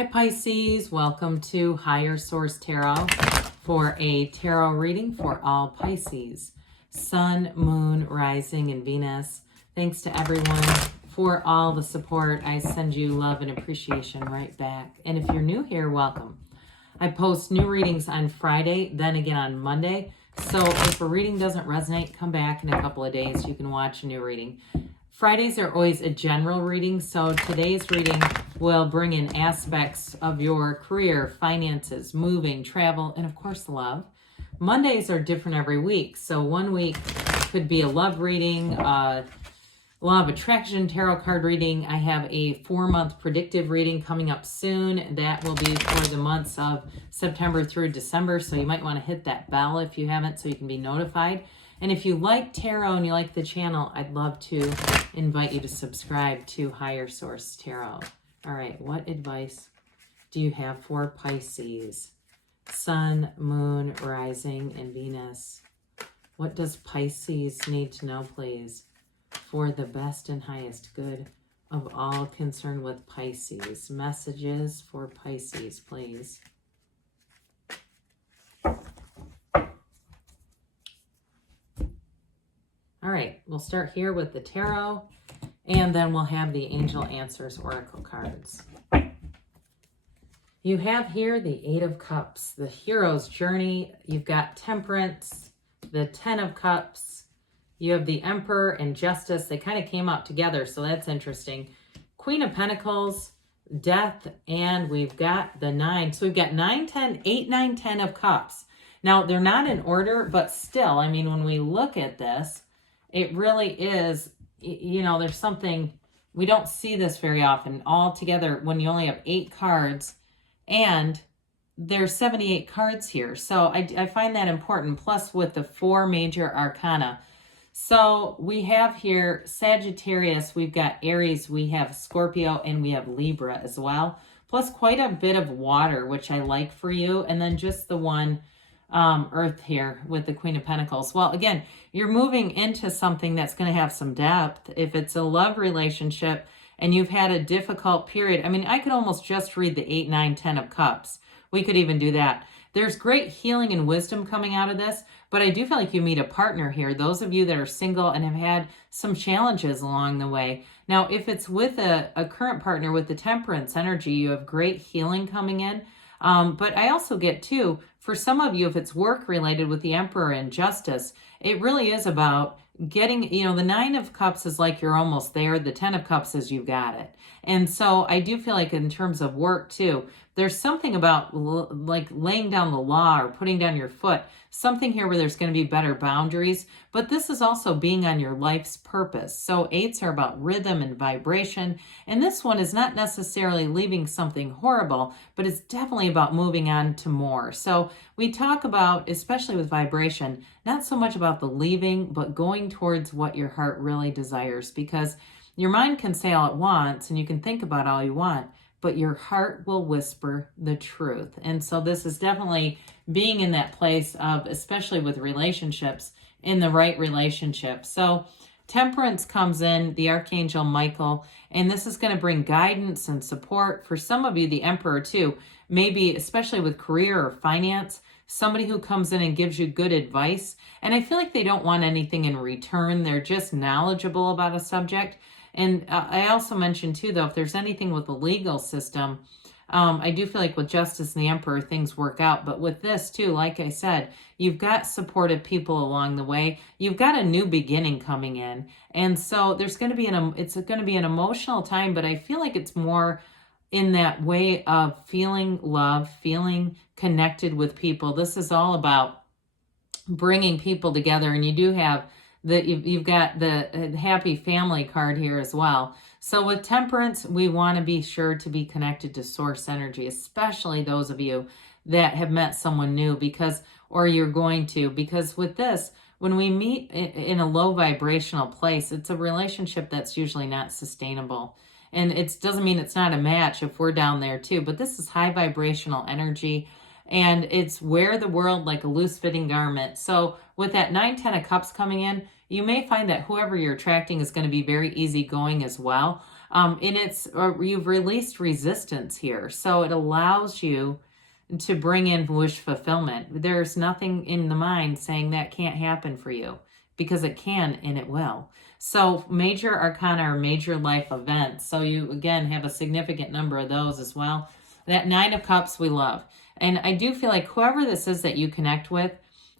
Hi Pisces, welcome to Higher Source Tarot for a tarot reading for all Pisces. Sun, Moon, Rising, and Venus. Thanks to everyone for all the support. I send you love and appreciation right back. And if you're new here, welcome. I post new readings on Friday, then again on Monday. So if a reading doesn't resonate, come back in a couple of days. You can watch a new reading. Fridays are always a general reading, so today's reading will bring in aspects of your career, finances, moving, travel, and of course love. Mondays are different every week, so one week could be a love reading, law of attraction tarot card reading. I have a 4-month predictive reading coming up soon. That will be for the months of September through December, so you might want to hit that bell if you haven't so you can be notified. And if you like tarot and you like the channel, I'd love to invite you to subscribe to Higher Source Tarot. All right, what advice do you have for Pisces? Sun, Moon, Rising, and Venus. What does Pisces need to know, please, for the best and highest good of all concerned with Pisces? Messages for Pisces, please. All right, we'll start here with the tarot, and then we'll have the Angel Answers Oracle cards. You have here the 8 of Cups, the hero's journey. You've got Temperance, the 10 of Cups. You have the Emperor and Justice. They kind of came out together, so that's interesting. Queen of Pentacles, Death, and we've got the 9. So we've got 9, 10, 8, 9, 10 of Cups. Now, they're not in order, but still, I mean, when we look at this, it really is, you know, there's something, we don't see this very often. All together, when you only have 8 cards, and there's 78 cards here. So I find that important, plus with the 4 major arcana. So we have here Sagittarius, we've got Aries, we have Scorpio, and we have Libra as well. Plus quite a bit of water, which I like for you. And then just the one Earth here with the Queen of Pentacles. Well, again, you're moving into something that's going to have some depth. If it's a love relationship and you've had a difficult period, I mean, I could almost just read the 8, 9, 10 of Cups. We could even do that. There's great healing and wisdom coming out of this, but I do feel like you meet a partner here. Those of you that are single and have had some challenges along the way. Now, if it's with a current partner with the Temperance energy, you have great healing coming in. But I also get too, for some of you, if it's work related with the Emperor and Justice, it really is about getting, you know, the 9 of Cups is like you're almost there. The 10 of Cups is you've got it. And so I do feel like in terms of work too, there's something about like laying down the law or putting down your foot, something here where there's going to be better boundaries, but this is also being on your life's purpose. So 8s are about rhythm and vibration, and this one is not necessarily leaving something horrible, but it's definitely about moving on to more. So we talk about, especially with vibration, not so much about the leaving, but going towards what your heart really desires, because your mind can say all it wants and you can think about all you want, but your heart will whisper the truth. And so this is definitely being in that place of, especially with relationships, in the right relationship. So Temperance comes in, the Archangel Michael, and this is going to bring guidance and support. For some of you, the Emperor too, maybe especially with career or finance, somebody who comes in and gives you good advice. And I feel like they don't want anything in return. They're just knowledgeable about a subject. And I also mentioned too, though, if there's anything with the legal system, I do feel like with Justice and the Emperor, things work out. But with this too, like I said, you've got supportive people along the way. You've got a new beginning coming in. And so there's going to be it's going to be an emotional time, but I feel like it's more in that way of feeling love, feeling connected with people. This is all about bringing people together. And you do have you've got the happy family card here as well. So with Temperance, we want to be sure to be connected to source energy, especially those of you that have met someone new, or you're going to, because with this, when we meet in a low vibrational place, it's a relationship that's usually not sustainable. And it doesn't mean it's not a match if we're down there too, but this is high vibrational energy. And it's wear the world like a loose fitting garment. So with that 9, 10 of Cups coming in, you may find that whoever you're attracting is going to be very easygoing as well. You've released resistance here. So it allows you to bring in wish fulfillment. There's nothing in the mind saying that can't happen for you, because it can and it will. So major arcana are major life events. So you, again, have a significant number of those as well. That Nine of Cups we love. And I do feel like whoever this is that you connect with,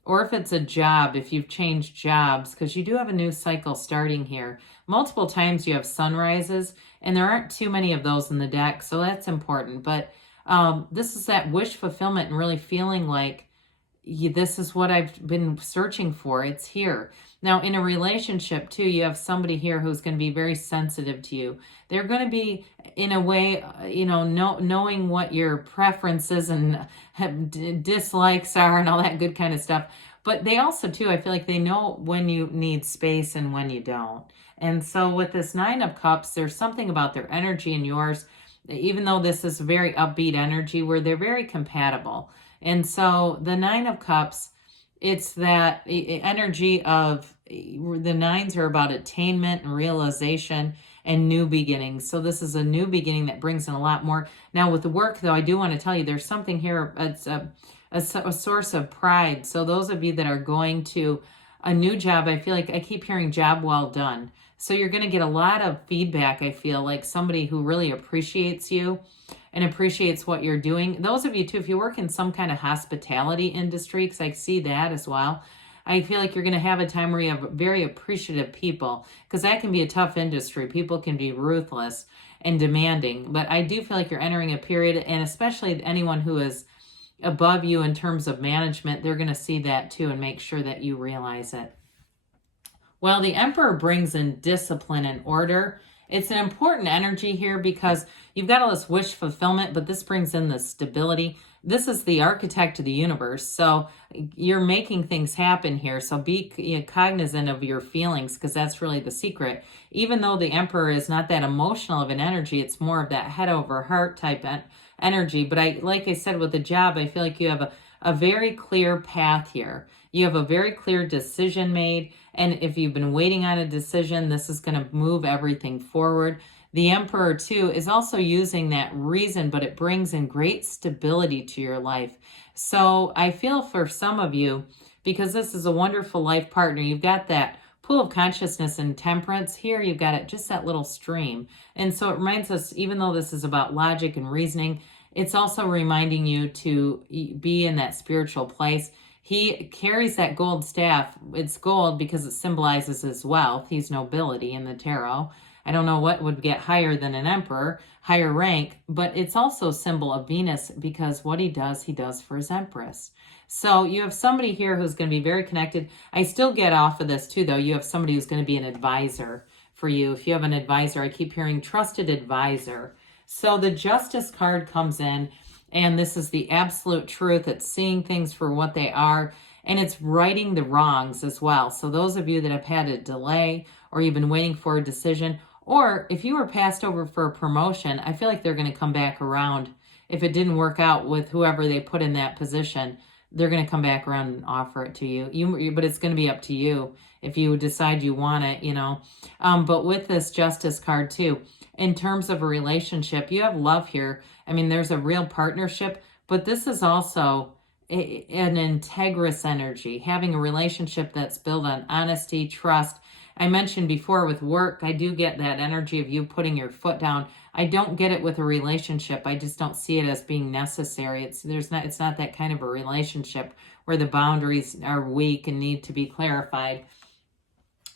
or if it's a job, if you've changed jobs, because you do have a new cycle starting here. Multiple times you have sunrises, and there aren't too many of those in the deck, so that's important. But this is that wish fulfillment and really feeling like this is what I've been searching for. It's here. Now, in a relationship, too, you have somebody here who's going to be very sensitive to you. They're going to be, in a way, knowing what your preferences and dislikes are and all that good kind of stuff. But they also, too, I feel like they know when you need space and when you don't. And so with this Nine of Cups, there's something about their energy and yours, even though this is very upbeat energy, where they're very compatible. And so the Nine of Cups, it's that energy of the nines are about attainment and realization and new beginnings. So this is a new beginning that brings in a lot more. Now with the work, though, I do want to tell you there's something here. It's a source of pride. So those of you that are going to a new job, I feel like I keep hearing job well done. So you're going to get a lot of feedback, I feel like somebody who really appreciates you and appreciates what you're doing. Those of you, too, if you work in some kind of hospitality industry, because I see that as well, I feel like you're going to have a time where you have very appreciative people, because that can be a tough industry. People can be ruthless and demanding. But I do feel like you're entering a period, and especially anyone who is above you in terms of management, they're going to see that, too, and make sure that you realize it. Well, the Emperor brings in discipline and order. It's an important energy here because you've got all this wish fulfillment, but this brings in the stability. This is the architect of the universe. So you're making things happen here. So be cognizant of your feelings, because that's really the secret. Even though the Emperor is not that emotional of an energy, it's more of that head over heart type energy. But like I said, with the job, I feel like you have a very clear path here. You have a very clear decision made. And if you've been waiting on a decision, this is going to move everything forward. The Emperor, too, is also using that reason, but it brings in great stability to your life. So I feel for some of you, because this is a wonderful life partner, you've got that pool of consciousness and temperance. Here you've got it, just that little stream. And so it reminds us, even though this is about logic and reasoning, it's also reminding you to be in that spiritual place. He carries that gold staff. It's gold because it symbolizes his wealth. He's nobility in the tarot. I don't know what would get higher than an emperor, higher rank, but it's also a symbol of Venus, because what he does for his empress. So you have somebody here who's going to be very connected. I still get off of this too, though. You have somebody who's going to be an advisor for you. If you have an advisor, I keep hearing trusted advisor. So the Justice card comes in, and this is the absolute truth. It's seeing things for what they are, and it's righting the wrongs as well. So those of you that have had a delay, or you've been waiting for a decision, or if you were passed over for a promotion, I feel like they're going to come back around. If it didn't work out with whoever they put in that position, they're going to come back around and offer it to you. But it's going to be up to you if you decide you want it, But with this Justice card too, in terms of a relationship, you have love here. I mean, there's a real partnership, but this is also an integrous energy, having a relationship that's built on honesty, trust. I mentioned before with work, I do get that energy of you putting your foot down. I don't get it with a relationship. I just don't see it as being necessary. It's not that kind of a relationship where the boundaries are weak and need to be clarified.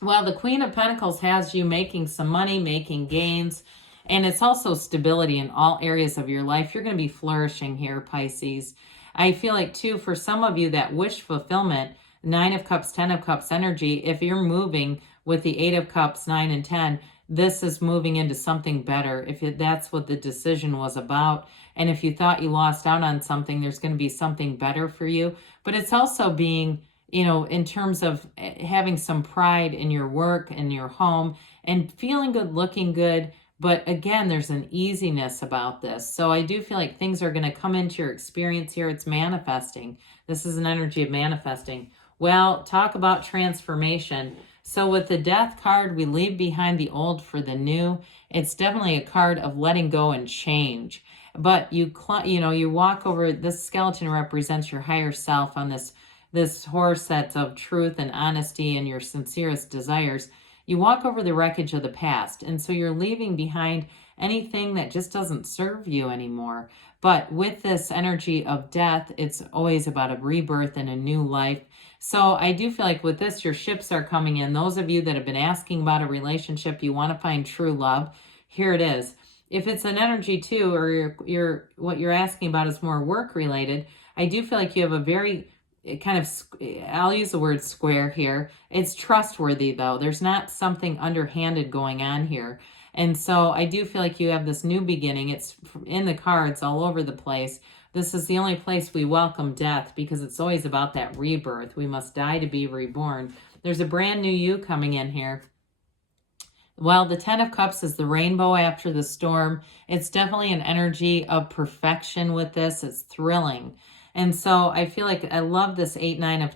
Well, the Queen of Pentacles has you making some money, making gains, and it's also stability in all areas of your life. You're going to be flourishing here, Pisces. I feel like, too, for some of you, that wish fulfillment, 9 of Cups, 10 of Cups energy, if you're moving with the 8 of Cups, 9 and 10, this is moving into something better. That's what the decision was about. And if you thought you lost out on something, there's going to be something better for you. But it's also being, in terms of having some pride in your work and your home and feeling good, looking good. But again, there's an easiness about this. So I do feel like things are going to come into your experience here. It's manifesting. This is an energy of manifesting. Well, talk about transformation. So with the Death card, we leave behind the old for the new. It's definitely a card of letting go and change. But you walk over, this skeleton represents your higher self on this horse that's of truth and honesty and your sincerest desires. You walk over the wreckage of the past. And so you're leaving behind anything that just doesn't serve you anymore. But with this energy of death, it's always about a rebirth and a new life. So I do feel like with this, your ships are coming in. Those of you that have been asking about a relationship, you want to find true love, here it is. If it's an energy too, or what you're asking about is more work related, I do feel like you have a very kind of, I'll use the word square here. It's trustworthy though. There's not something underhanded going on here. And so I do feel like you have this new beginning. It's in the cards all over the place. This is the only place we welcome death because it's always about that rebirth. We must die to be reborn. There's a brand new you coming in here. Well, the 10 of Cups is the rainbow after the storm. It's definitely an energy of perfection with this. It's thrilling. And so I feel like I love this 8, 9,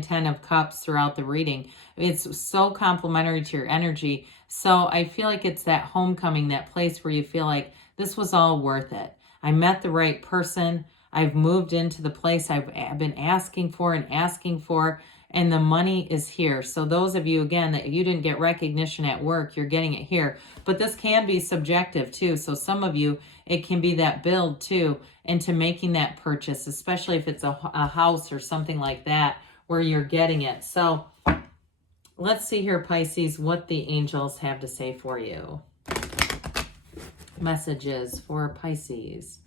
10 of Cups throughout the reading. It's so complementary to your energy. So I feel like it's that homecoming, that place where you feel like this was all worth it. I met the right person. I've moved into the place I've been asking for, and the money is here. So those of you, again, that you didn't get recognition at work, you're getting it here. But this can be subjective too. So some of you, it can be that build too into making that purchase, especially if it's a house or something like that where you're getting it. So let's see here, Pisces, what the angels have to say for you. Messages for Pisces.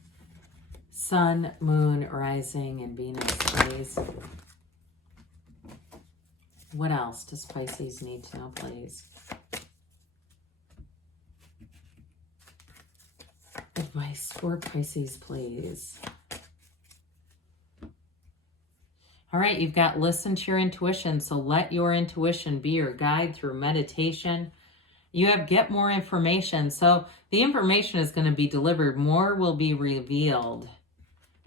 Sun, moon, rising, and Venus, please. What else does Pisces need to know, please? Advice for Pisces, please. All right, you've got listen to your intuition. So let your intuition be your guide through meditation. You have get more information. So the information is going to be delivered. More will be revealed.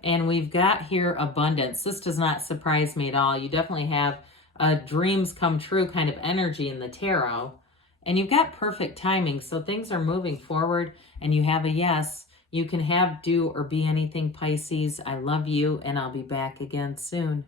And we've got here abundance. This does not surprise me at all. You definitely have a dreams come true kind of energy in the tarot. And you've got perfect timing. So things are moving forward and you have a yes. You can have, do, or be anything, Pisces. I love you and I'll be back again soon.